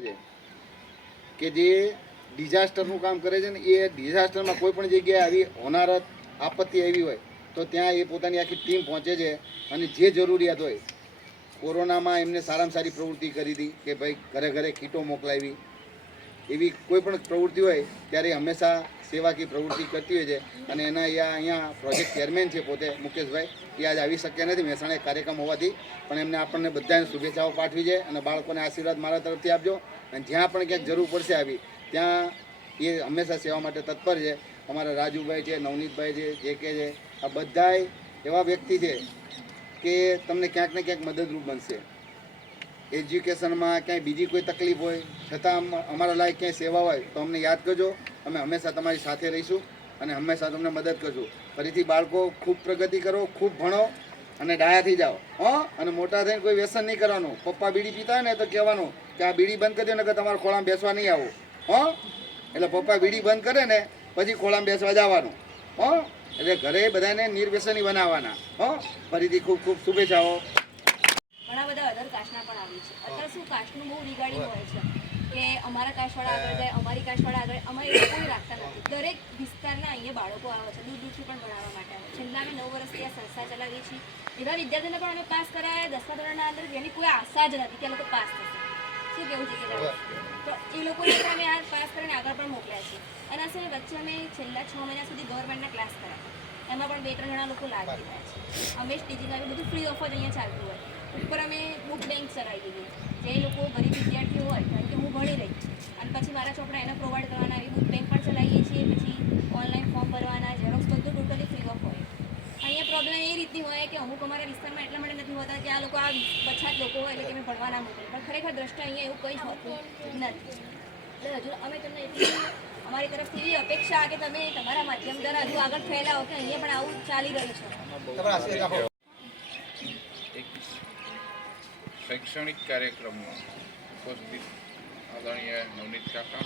છે કે જે ડિઝાસ્ટરનું કામ કરે છે ને, એ ડિઝાસ્ટરમાં કોઈ પણ જગ્યાએ આવી હોનારત આપત્તિ આવી હોય તો ત્યાં એ પોતાની આખી ટીમ પહોંચે છે અને જે જરૂરિયાત હોય. કોરોનામાં એમને સારામાં સારી પ્રવૃત્તિ કરી હતી કે ભાઈ ઘરે ઘરે કીટો મોકલાવી. એવી કોઈ પણ પ્રવૃત્તિ હોય ત્યારે હંમેશા સેવાકીય પ્રવૃત્તિ કરતી હોય છે. અને એના અહીંયા પ્રોજેક્ટ ચેરમેન છે પોતે મુકેશભાઈ, એ આજે આવી શક્યા નથી મહેસાણા કાર્યક્રમ હોવાથી, પણ એમને આપણને બધાને શુભેચ્છાઓ પાઠવી છે અને બાળકોને આશીર્વાદ મારા તરફથી આપજો. અને જ્યાં પણ ક્યાંક જરૂર પડશે આવી ત્યાં એ હંમેશા સેવા માટે તત્પર છે. અમારા રાજુભાઈ છે, નવનીતભાઈ છે, જે કે છે, આ બધાય એવા વ્યક્તિ છે કે તમને ક્યાંક ને ક્યાંક મદદરૂપ બનશે. એજ્યુકેશનમાં ક્યાંય બીજી કોઈ તકલીફ હોય છતાં અમારા લાયક ક્યાંય સેવા હોય તો અમને યાદ કરજો. અમે હંમેશા તમારી સાથે રહીશું અને હંમેશા તમને મદદ કરશું. ફરીથી બાળકો ખૂબ પ્રગતિ કરો, ખૂબ ભણો અને ડાયા થઈ જાઓ. અને મોટા થઈને કોઈ વ્યસન નહીં કરવાનું. પપ્પા બીડી પીતા હોય ને તો કહેવાનું કે આ બીડી બંધ કરી દો ને કે તમારા ખોળામાં બેસવા નહીં આવો. એટલે પપ્પા બીડી બંધ કરે ને પછી ખોળામાં બેસવા જવાનું. એટલે ઘરે બધાને નિર્વ્યસની બનાવવાના. ફરીથી ખૂબ ખૂબ શુભેચ્છાઓ. ઘણા બધા અધર કાસ્ટના પણ આવી છે. અત્યારે શું કાસ્ટનું બહુ રિગાર્ડિંગ હોય છે કે અમારા કાસ્ટવાળા આગળ જાય, અમારી કાસ્ટવાળા આગળ, અમારે એવું કોઈ રાખતા નથી. દરેક વિસ્તારના અહીંયા બાળકો આવે છે, દૂર દૂરથી પણ ભણાવવા માટે આવે. છેલ્લા અમે 9 વર્ષથી આ સંસ્થા ચલાવીએ છીએ. એવા વિદ્યાર્થીઓને પણ અમે પાસ કરાયા 10મા ધોરણના અંદર, જેની કોઈ આશા જ નથી કે લોકો પાસ થશે. શું કેવું છે કે તો એ લોકોને પણ અમે આ પાસ કરીને આગળ પણ મોકલ્યા છે. અને આ સમય વચ્ચે અમે છેલ્લા 6 મહિના સુધી ગવર્મેન્ટના ક્લાસ કરાયા. એમાં પણ 2-3 જણા લોકો લાગી ગયા છે. અમે ટીચિંગ આવી બધું ફ્રી ઓફ જ અહીંયા ચાલતું હોય. ઉપર અમે બુક બેંક ચલાવી દીધી. જે લોકો ગરીબ વિદ્યાર્થીઓ હોય, કારણ કે હું ભણી રહી અને પછી મારા ચોપડા એને પ્રોવાઈડ કરવાના, એવી બુક બેંક પણ ચલાવીએ છીએ. પછી ઓનલાઈન ફોર્મ ભરવાના, ઝેરોક્સ બધું ટોટલી ફ્રી ઓફ હોય. અહીંયા પ્રોબ્લેમ એ રીતની હોય કે અમુક અમારા વિસ્તારમાં એટલા માટે નથી હોતા કે આ લોકો આ પછાત લોકો હોય એટલે કે અમે ભણવા ના મોકલે, પણ ખરેખર દ્રષ્ટિ અહીંયા એવું કંઈ હોતું નથી. એટલે હજુ અમે તમને એટલી અમારી તરફથી એવી અપેક્ષા કે તમે તમારા માધ્યમ દ્વારા હજુ આગળ થયેલા હો કે અહીંયા પણ આવું ચાલી રહ્યું છે. શૈક્ષણિક કાર્યક્રમમાં ઉપસ્થિત આદરણીય નવનીત કાકા,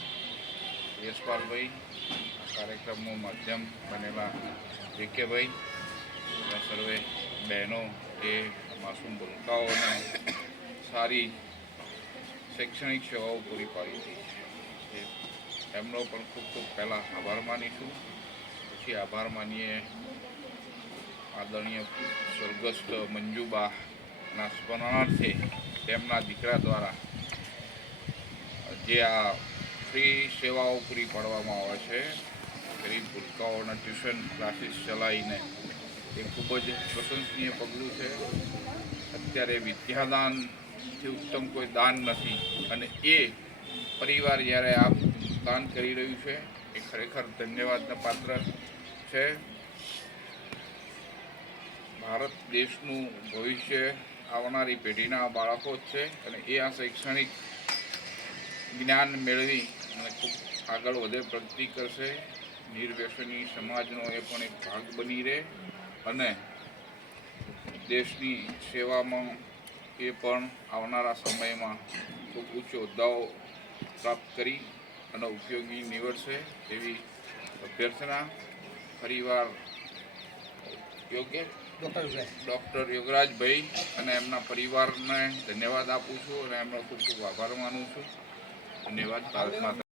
યશપાલભાઈ, કાર્યક્રમનું માધ્યમ બનેલા વિકેભાઈ, સર્વે બહેનો કે માસૂમ ભૂલકાઓને સારી શૈક્ષણિક સેવાઓ પૂરી પાડી હતી. એમનો પણ ખૂબ ખૂબ પહેલાં આભાર માનીશું. પછી આભાર માનીએ આદરણીય સ્વર્ગસ્થ મંજુબા ના સ્મરણાર્થે તેમના દીકરા દ્વારા જે આ ફ્રી સેવાઓ પૂરી પાડવામાં આવે છે, ગરીબ ભૂલકાઓના ટ્યુશન ક્લાસીસ ચલાવીને, એ ખૂબ જ પ્રશંસનીય પગલું છે. અત્યારે વિદ્યાદાનથી ઉત્તમ કોઈ દાન નથી અને એ પરિવાર જ્યારે આ દાન કરી રહ્યું છે એ ખરેખર ધન્યવાદના પાત્ર છે. ભારત દેશનું ભવિષ્ય આવનારી પેઢીના બાળકો જ છે અને એ આ શૈક્ષણિક જ્ઞાન મેળવી અને ખૂબ આગળ વધે, પ્રગતિ કરશે. નિર્વ્યસની સમાજનો એ પણ એક ભાગ બની રહે અને દેશની સેવામાં એ પણ આવનારા સમયમાં ખૂબ ઉચ્ચ હોદ્દાઓ પ્રાપ્ત કરી અને ઉપયોગી નીવડશે એવી અભ્યર્થના. ફરીવાર ડૉક્ટર યોગરાજભાઈ અને એમના પરિવારને ધન્યવાદ આપું છું અને એમનો ખૂબ ખૂબ આભાર માનું છું. ધન્યવાદ. ભારત માતા.